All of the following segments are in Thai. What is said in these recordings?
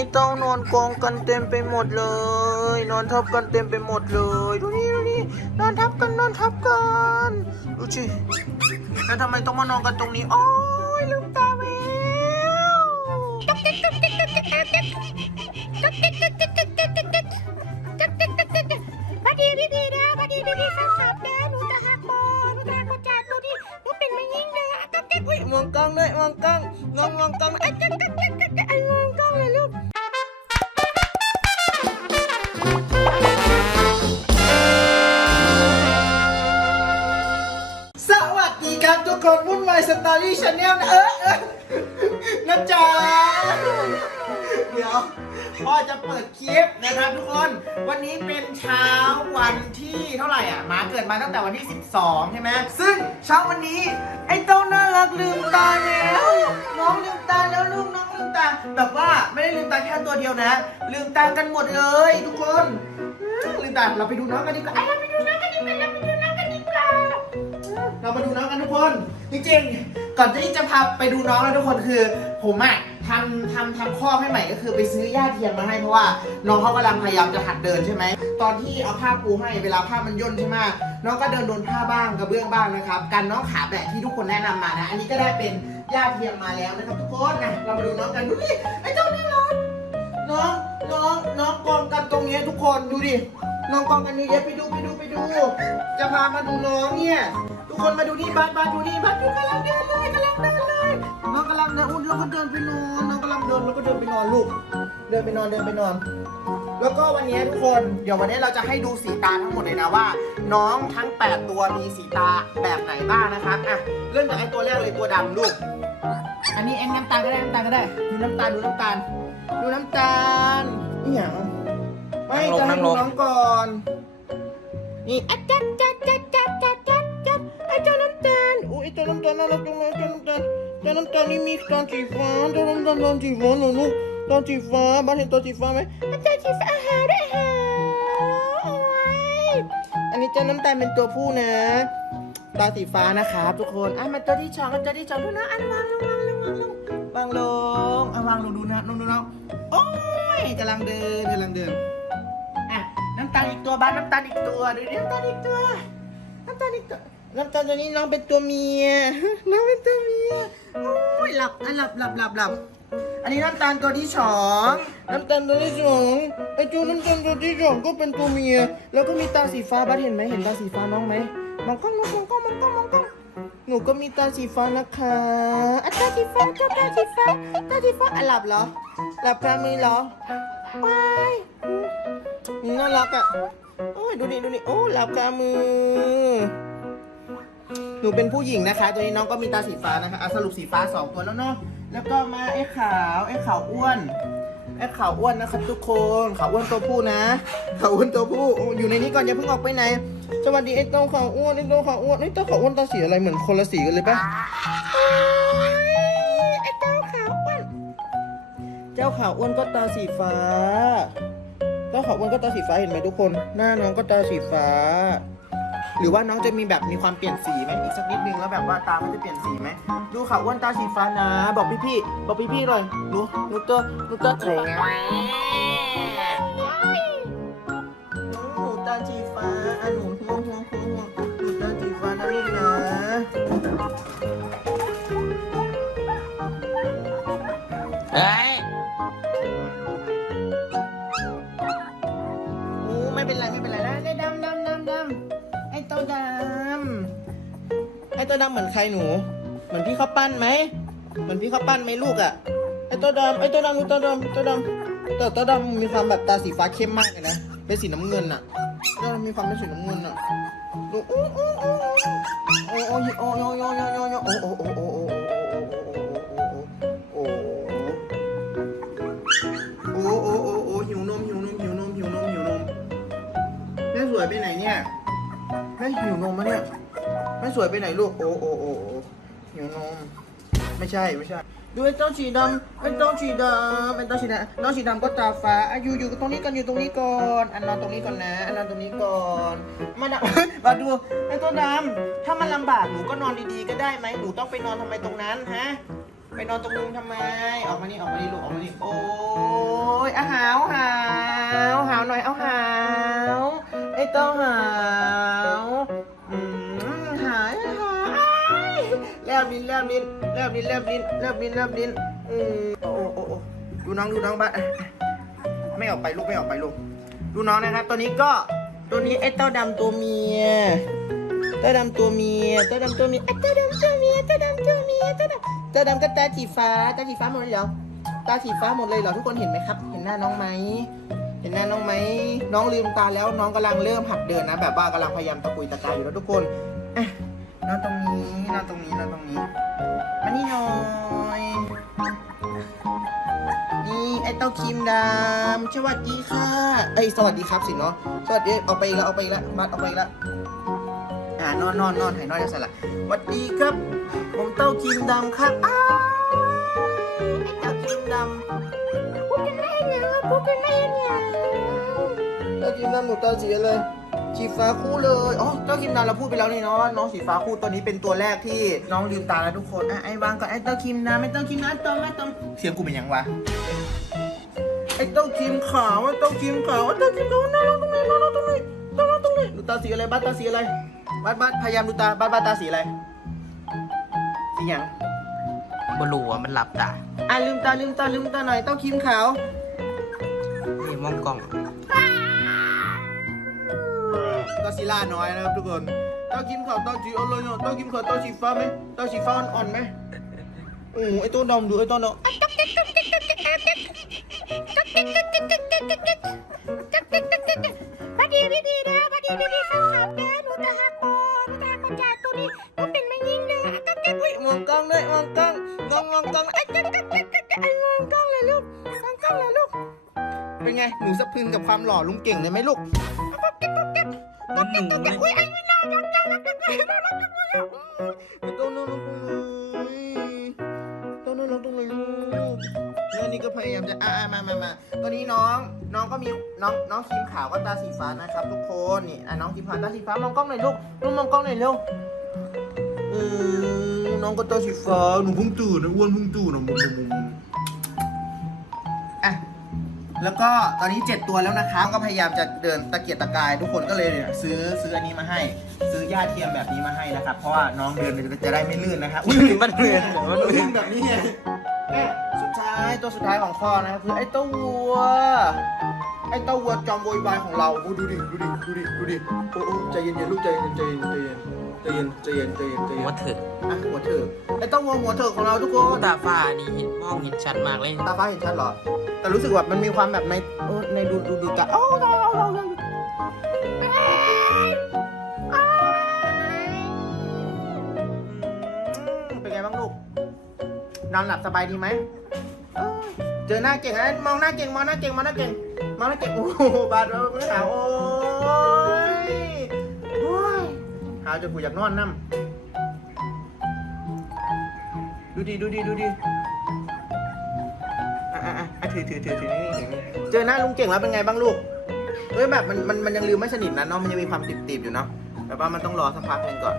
อ้เต้านอนกองกันเต็มไปหมดเลย นอนทับกันเต็มไปหมดเลย ดูนี่ดูนี่นอนทับกันนอนทับกันดูชิแล้วทำไมต้องมานอนกันตรงนี้โอ้ยลืมตาแวว คนวุ่นวายสตอรี่ชาแนลนะเออเออนะจ๊ะเดี๋ยวพ่อจะเปิดคลิปนะครับทุกคน วันนี้เป็นเช้าวันที่เท่าไหร่อะมาเกิดมาตั้งแต่วันที่ 12 ใช่ไหมซึ่งเช้าวันนี้ ไอ้เต้าน่ารักลืมตาแล้วน้องลืมตาแล้วลูกน้องลืมตาแบบว่าไม่ได้ลืมตาแค่ตัวเดียวนะ ลืมตากันหมดเลย ทุกคน ลืมตาเราไปดูน้องกันดีกว่าไาไปดูน้อง นจริงๆก่อนที่จะพาไปดูน้องนะทุกคนคือ ผมอะทำทำทำข้อให้ใหม่ก็คือไปซื้อหญ้าเทียมมาให้เพราะว่า น้องเขากำลังพยายามจะหัดเดินใช่ไหมตอนที่เอาผ้าปูให้เวลาผ้ามันย่นใช่ไหมน้องก็เดินโดนผ้าบ้างกระเบื้องบ้างนะครับการน้องขาแบะที่ทุกคนแนะนำมานะ อันนี้ก็ได้เป็นหญ้าเทียมมาแล้วนะครับทุกคนนะเรามาดูน้องกันดูดิไอ้เจ้านี่น้องน้องน้องน้องกองกันตรงนี้ทุกคนดูดิน้องกองกันนี่เยอะไปดูไปดูไปดู จะพามาดูน้องเนี่ย คนมาดูนี่บัสบัสดูนี่บัสดูกำลังเดินเลยกำลังเดินเลยน้องกำลังเดินอุ้นแล้วก็เดินไปนอนน้องกำลังเดินแล้วก็เดินไปนอนลูก เดินไปนอนเดินไปนอน แล้วก็วันนี้ทุกคนเดี๋ยววันนี้เราจะให้ดูสีตาทั้งหมดเลยนะว่า น้องทั้ง 8 ตัวมีสีตาแบบไหนบ้างนะครับอะเริ่มจากไอ้ตัวแรกเลยตัวดำลูก อันนี้เอ็งน้ำตาลก็ได้น้ำตาลก็ได้ดูน้ำตาลดูน้ำตาลดูน้ำตาลนี่อย่างไม่จะให้ดูน้องก่อนนี่อาจารย์ เจ้าน้ำตาลน่ารักจังเลยเจ้าน้ำตาลเจ้าน้ำตาลนี่มีตาสีฟ้าเจ้าน้ำตาลตาสีฟ้าหนูลูกตาสีฟ้าบ้านเห็นตาสีฟ้าไหมตาสีฟ้าหาได้หาอันนี้เจ้าน้ำตาลเป็นตัวผู้นะ ตาสีฟ้านะครับทุกคนอะมาตัวที่ชองตัวที่ชองดูนะอันวางวางวางลงวางลงอะวางลงดูนะลงดูนะโอ้ยกำลังเดินกำลังเดินอะน้ำตาลอีกตัวบ้านน้ำตาลอีกตัวดูน้ำตาลอีกตัวน้ำตาลอีกตัว น้ำตาลตัวนี้น้องเป็นตัวเมีย น้องเป็นตัวเมียโอ้ยหลับอะหลับหลับหลับหลับ อันนี้น้ำตาลตัวที่สองน้ำตาลตัวที่สองไอจูน้ำตาลตัวที่สองก็เป็นตัวเมีย แล้วก็มีตาสีฟ้าบัดเห็นไหมเห็นตาสีฟ้าน้องไหมมองกล้องมองกล้องมองกล้องมองกล้องหนูก็มีตาสีฟ้านะคะตาสีฟ้าตาสีฟ้าตาสีฟ้าอะหลับเหรอ หลับคามือเหรอว้าปน่ารักอะโอ้ยดูนี่ดูนี่โอ้หลับกลางมือ หนูเป็นผู้หญิงนะคะ ตัวนี้น้องก็มีตาสีฟ้านะคะะสรุปสีฟ้าสองตัวแล้วเนาะ แล้วก็มาไอ้ขาวไอ้ขาวอ้วนไอ้ขาวอ้วนนะครับทุกคนขาวอ้วนตัวผู้นะขาวอ้วนตัวผู้อยู่ในนี้ก่อนอย่าเพิ่งออกไปไหน สวัสดีไอ้ตัวขาวอ้วนไอ้ตัวขาวอ้วนไอ้ตัวขาวอ้วนตาสีอะไรเหมือนคนละสีกันเลยปะไอ้ตัวขาวอ้วน เจ้าขาวอ้วนก็ตาสีฟ้า เจ้าขาวอ้วนก็ตาสีฟ้าเห็นไหมทุกคน หน้าน้องก็ตาสีฟ้า หรือว่าน้องจะมีแบบมีความเปลี่ยนสีไหมอีกสักนิดนึงแล้วแบบว่าตาเขาจะเปลี่ยนสีไหมดูข่ะอ้วนตาสีฟ้านะ บอกพี่พี่บอกพี่พี่เลยหนูหนูเตอร์นูเตอร์โถงตาสีฟ้าอันหนูห่วงห่วงห่วง เต้าดำไอ้เต้าดำเหมือนใครหนู เหมือนพี่ข้าวปั้นไหมเหมือนพี่ข้าวปั้นไหมลูกอะไอ้เต้าดำไอ้เต้าดำดูเต้าดำเต้าดำแต่เต้าดำมีความแบบตาสีฟ้าเข้มมากเลยนะเป็นสีน้ำเงินอะเต้าดำมีความเป็นสีน้ำเงินอะดูโอ้โอ้โอ้โอ้โอ้โอ้โอ้โอ้โอ้โอ้โอ้โอ้โอ้โอ้ แม่หิวนมมะเนี่ยแม่สวยไปไหนลูก โอ้โอ้โอหิวนม ไม่ใช่ไม่ใช่ด้วยเจ้าสีดำเป็นจ้าสีดำเป็นจ้าสีดำน้องสีดำก็ตาฟ้าอ่ยูอยู่ตรงนี้กันอยู่ตรงนี้ก่อนอันนอนตรงนี้ก่อนนะอันนอนตรงนี้ก่อน มาดำมาดูไอ้เจ้าดำถ้ามันลำบากหนูก็นอนดีๆก็ได้ไหมหนูต้องไปนอนทำไมตรงนั้นฮะไปนอนตรงนู้นทำไม ออกมานี่ออกมานี่ลูกออกมานี่โอ้ยอาหาวหาวหาวหน่อยเอาหาวไอ้เจ้อหาว แลบลิ้นแลบลิ้นแลบลิ้นแลบลิ้นแลบลิ้นแลบลิ้นอืมโอ้โอ้โอ้ดูน้องดูน้องบ้านไม่ออกไปลูกไม่ออกไปลูก ดูน้องนะครับ ตัวนี้ก็ตัวนี้ไอ้เต้าดำตัวเมียเต้าดำตัวเมียเต้าดำตัวเมียเต้าดำตัวเมียเต้าดำตัวเมียเต้าดำเต้าดำก็ตาสีฟ้าตาสีฟ้าหมดเลยเหรอตาสีฟ้าหมดเลยเหรอทุกคนเห็นไหมครับ เห็นหน้าน้องไหมเห็นหน้าน้องไหมน้องลืมตาแล้วน้องกำลังเริ่มหัดเดินนะ แบบว่ากำลังพยายามตะกุยตะกายอยู่แล้วทุกคนอะ นอนตรงนี้นอนตรงนี้นอนตรงนี้มานี่หน่อยนี่ไอ้เต้าครีมดำสวัสดีค่ะเอ้ยสวัสดีครับสิเนาะสวัสดีเอาไปอีกแล้วเอาไปอีกแล้วบัดเอาไปอีกแล้วอ่านอนนอนนอนให้นอนจะสละสวัสดีครับ ผมเต้าครีมดำครับอ้าวไอ้เต้าครีมดำพูดกันได้ไงพูดกันได้ยังไงเต้าครีมดำหนูตาสีอะไร สีฟ้าคู่เลย อ๋อเต้าครีมดำเราพูดไปแล้วนี่เนาะ น้องสีฟ้าคู่ตัวนี้เป็นตัวแรกที่น้องลืมตาแล้วทุกคนอะไอ้วางก่อนไอ้เต้าครีมดำไอ้เต้าครีมดำตรงมาตรงเสียงกูเป็นยังวะ ไอ้เต้าครีมขาวไอ้เต้าครีมขาวไอ้เต้าครีมขาวน่ารักตรงไหนน่ารักตรงไหนน่ารักตรงไหนดูตาสีอะไรบ้านตาสีอะไรบ้านบ้านพยายามดูตาบ้านบ้านตาสีอะไร สีหยังบรูอะมันหลับตา อะลืมตาลืมตาลืมตาหน่อยเต้าครีมขาวเฮ้ยมองกล้อง ก็ซิล่าน้อยนะครับทุกคนเต้าครีมขาวเต้าสีโอะไรเนาะเต้าครีมขาวเต้าสีฟ้าไหมเต้าสีฟ้าอ่อนๆไหมโอ้ไอ้ตัวดำดูไอ้ตัวดำพอดีพี่พีนะพอดีพี่พีสาวๆนะหนูจะหักคอหนูจะหักคอจ่ายตัวนี้หนูเป็นแม่ยิ่งเด้อก็เก็บไว้มองกล้องด้วยมองกล้องมองมองกล้องไอ้ยไอ้งงกล้องเลยลูกงงกล้องเลยลูกเป็นไงหนูสะพึงกับความหล่อลุงเก่งเลยไหมลูก มันหนูเลยอุ้ยไอ้ไม่น่ารักจังรักจังน่ารักจังเลยไอ้ตัวน่ารักจังเลยตัวน่ารักจังเลยลูกแล้วนี่ก็พยายามจะอ่ามามามาตอนนี้น้องน้องก็มีน้องน้องครีมขาวก็ตาสีฟ้านะครับ ทุกคนนี่อะน้องครีมขาวตาสีฟ้ามองกล้องหน่อยลูกลูกมองกล้องหน่อยเร็วเออน้องก็ตาสีฟ้าหนูเพิ่งตื่นนะอ้วนเพิ่งตื่นนะมุมมุม แล้วก็ตอนนี้ 7 ตัวแล้วนะคะก็พยายามจะเดินตะเกียกตะกายทุกคนก็เลยเนี่ยซื้อซื้ออันนี้มาให้ ซื้อหญ้าเทียมแบบนี้มาให้นะครับ เพราะว่าน้องเดินจะได้ไม่ลื่นนะครับอุ้ยมันเหนื่อยมันเหนื่ลื่อยนแบบนี้ไงแม่สุดท้ายตัวสุดท้ายของข้อนะครับคือไอ้เต้าวัวไอ้เต้าวัวจอมโวยวายของเราโอ้ดูดิดูดิดูดิดูดิโอ้โอ้ใจเย็นๆลูกใจเย็นใจเย็นใจเย็น ใจเย็นใจเย็นใจเย็นใจเย็นว่าถึกอะหัวเถิกไอ้เต้าวัวหัวเถิกของเราทุกคนตาฝ้านี่เห็นมองเห็นชัดมากเลยตาฟ้าเห็นชัดเหรอ แต่รู้สึกว่ามันมีความแบบในโอ้ในดูดูดูกะโอ้เราเราเราเราเป็นไงบ้างลูก นอนหลับสบายดีไหมเออเจอหน้าเก่งนะมองหน้าเก่งมองหน้าเก่งมองหน้าเก่งมองหน้าเก่งโอ้โหบาดเราไม่หาวโอ้ยโอ้ยหาวจะกูอยากนอนน้ำดูดิดูดิดูดิอะอะอะอะถือถือถือถือนี่ถือนี่เจอหน้าลุงเก่งแล้วเป็นไงบ้างลูกเอ้ยแบบมันมันมันยังลืมไม่สนิทนะเนาะมันยังมีความติดๆอยู่เนาะแบบว่ามันต้องรอสักพักหนึงก่อน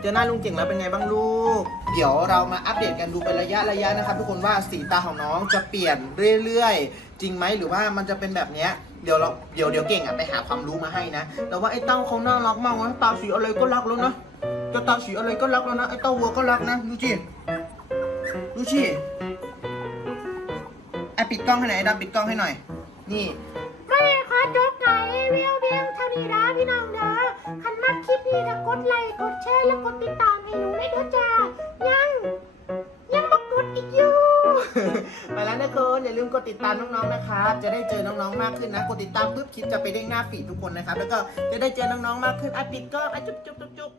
เจอหน้าลุงเก่งแล้วเป็นไงบ้างลูก เดี๋ยวเรามาอัปเดตกันดูเป็นระยะระยะนะครับ ทุกคนว่าสีตาของน้องจะเปลี่ยนเรื่อยๆ จริงไหมหรือว่ามันจะเป็นแบบเนี้ย เดี๋ยวเราเดี๋ยวเดี๋ยวเก่งอะไปหาความรู้มาให้นะแต่ว่าไอ้เต้าเขาน่ารักมากนะตาสีอะไรก็รักแล้วนะจะตาสีอะไรก็รักแล้วนะไอ้เต้าวัวก็รักนะดูสิดูสิไอะปิดกล้องให้หน่อยไอ้ดำปิดกล้องให้หน่อย นี่ก็เลยขอจบไก่เวียวเวียวเท่านี้นะพี่น้องเด้อคันมักคลิปนี้ก็กดไลค์กดแชร์แล้วกดติดตามให้หนูได้ด้วยจ้ายังยัง ไปแล้วนะคุณอย่าลืมกดติดตามน้องๆนะครับ จะได้เจอน้องๆมากขึ้นนะ กดติดตามปุ๊บคลิปจะไปได้หน้าฟีดทุกคนนะครับ แล้วก็จะได้เจอน้องๆมากขึ้นอะปิดกล้องอะจุ๊บจุ๊บจุ๊บจุ๊บ